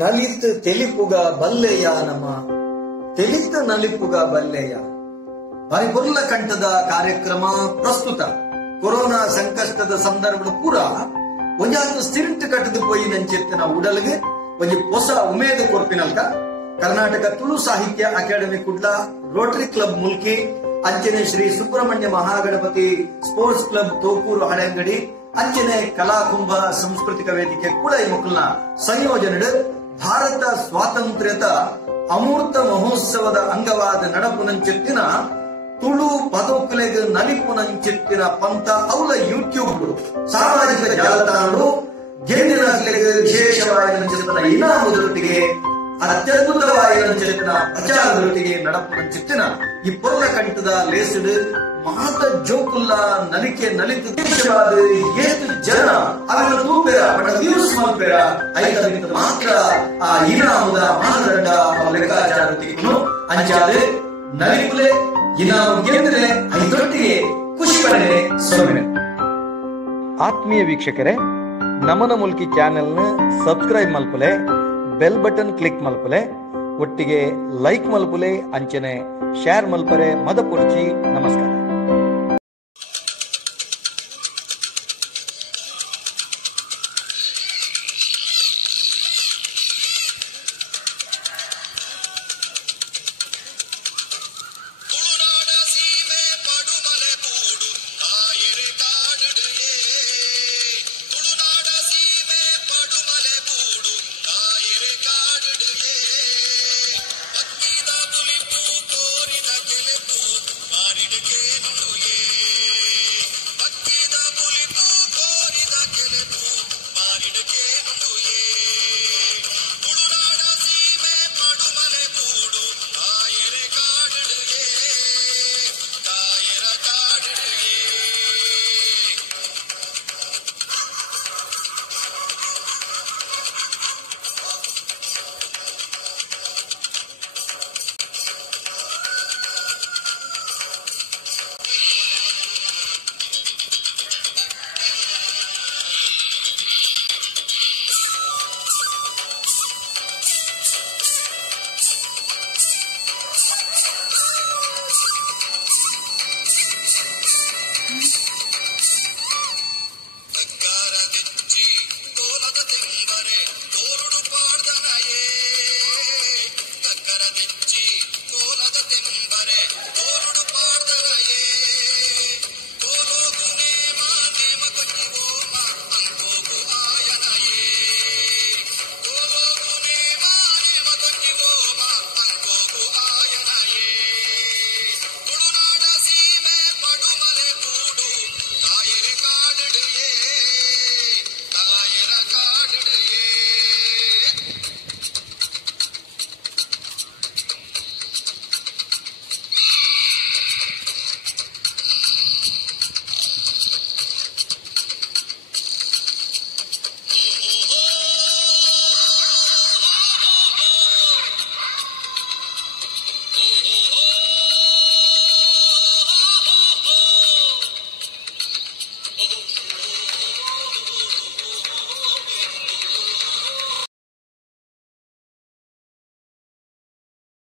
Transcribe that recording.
ನಲಿತ್ ತೆಲಿಪುಗ ಬಲ್ಲೆಯ ನಮ ತೆಲಿತ್ ನಲಿಪುಗ ಬಲ್ಲೆಯ ಪರಿಪುರ್ಲ ಕಂಠದ ಕಾರ್ಯಕ್ರಮ ಪ್ರಸ್ತುತ ಕೊರೋನಾ ಸಂಕಷ್ಟದ ಸಂದರ್ಭ ಪೂರ ಒಂಜಾತು ಸ್ಟಿಂಟ್ ಕಟ್ಟದು ಪೋಯಿ ನಂಚೆತ್ತಿನ ಉಡಲ್ಗೆ ಒಂಜಿ ಹೊಸ ಉಮೇದು ಕೊರ್ಪಿನಲ್ಕ ಕರ್ನಾಟಕ ತುಳು ಸಾಹಿತ್ಯ academy Kudla Rotary club Mulki ಅಂಚನೆ ಶ್ರೀ ಸುಬ್ರಹ್ಮಣ್ಯ ಮಹಾಗಣಪತಿ ಸ್ಪೋರ್ಟ್ಸ್ ಕ್ಲಬ್ ತೋಕೂರು ಹಳೆಂಗಡಿ ಅಂಚನೆ ಕಲಾಕುಂಭ ಸಾಂಸ್ಕೃತಿಕ ವೇದಿಕೆ ಕೂಡ ಈ ಮಕ್ಕಳನ್ನ ಸಂಯೋಜನೆ ಭಾರತ ಸ್ವಾತಂತ್ರ್ಯದ ಅಮೂರ್ತ ಮಹೋತ್ಸವದ ಅಂಗವಾದ ನಡಪುನಂಚೆತ್ತಿನ ತುಳು ಪದಕಲೆಗೆ ನಲಿಪುನಂಚೆತ್ತಿನ ಪಂಥ ಅವಳ ಯೂಟ್ಯೂಬ್ ಸಾಮಾಜಿಕ ಜಾಲತಾಣಗಳು ಗೆಂಡಿನ ವಿಶೇಷವಾದ ಇನಾಮದೊಟ್ಟಿಗೆ ಅತ್ಯದ್ಭುತವಾದ ಪ್ರಚಾರದೊಟ್ಟಿಗೆ ನಡಪುನಂಚೆತ್ತಿನ ಈ ಪೊರ್ಲ ಕಂಠದ ಲೇಸಡ್ ಮಾತ ಜೋಕುಲ್ಲ ನಲಿಕೆ ನಲಿತ ದೇಶವಾದ ಏತು ಜನ ಅವರ ತೂಪೆರ ಬಡ ವ್ಯೂಸ್ ಮಲ್ಪೆರ ಐದರಿಂದ ಮಾತ್ರ ಆ ಇನಾಮದ ಮಾನದಂಡ ಲೆಕ್ಕಾಚಾರವನ್ನು ಅಂಚಾದೆ ನಲಿಪುಲೆ ಇನಾಮ ಗೆಂದ್ರೆ ಐದೊಟ್ಟಿಗೆ ಖುಷಿ ಪಡೆ ಸೊಮ್ಮೆ. ಆತ್ಮೀಯ ವೀಕ್ಷಕರೇ, ನಮನ ಮುಲ್ಕಿ ಚಾನೆಲ್ನ ಸಬ್ಸ್ಕ್ರೈಬ್ ಮಲ್ಪಲೆ, ಬೆಲ್ ಬಟನ್ ಕ್ಲಿಕ್ ಮಲ್ಪಲೆ, ಒಟ್ಟಿಗೆ ಲೈಕ್ ಮಲ್ಪಲೆ, ಅಂಚನೆ ಶೇರ್ ಮಲ್ಪರೆ ಮದ ಪೊರ್ಚಿ. ನಮಸ್ಕಾರ.